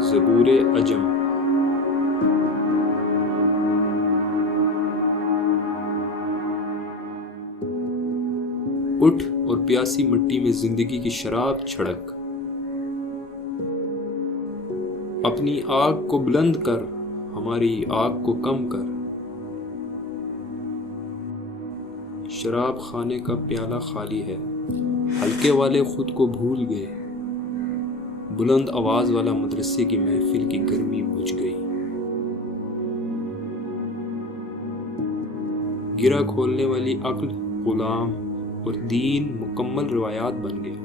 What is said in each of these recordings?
زبور عجم۔ اٹھ اور پیاسی مٹی میں زندگی کی شراب چھڑک، اپنی آگ کو بلند کر، ہماری آگ کو کم کر۔ شراب خانے کا پیالہ خالی ہے، حلقے والے خود کو بھول گئے، بلند آواز والا مدرسے کی محفل کی گرمی بجھ گئی۔ گرہ کھولنے والی عقل غلام اور دین مکمل روایات بن گئے،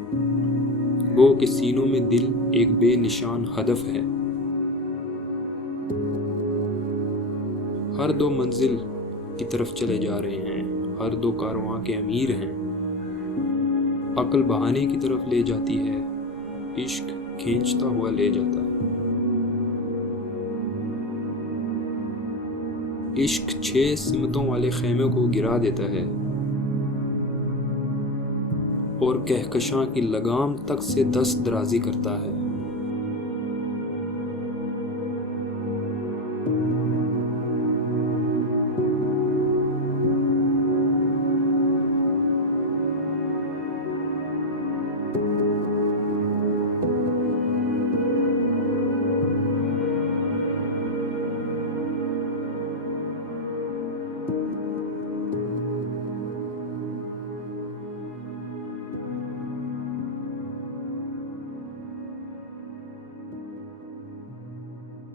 گو کہ سینوں میں دل ایک بے نشان ہدف ہے۔ ہر دو منزل کی طرف چلے جا رہے ہیں، ہر دو کارواں کے امیر ہیں۔ عقل بہانے کی طرف لے جاتی ہے، عشق کھینچتا ہوا لے جاتا ہے۔ عشق 6 سمتوں والے خیمے کو گرا دیتا ہے اور کہکشاں کی لگام تک سے دست درازی کرتا ہے۔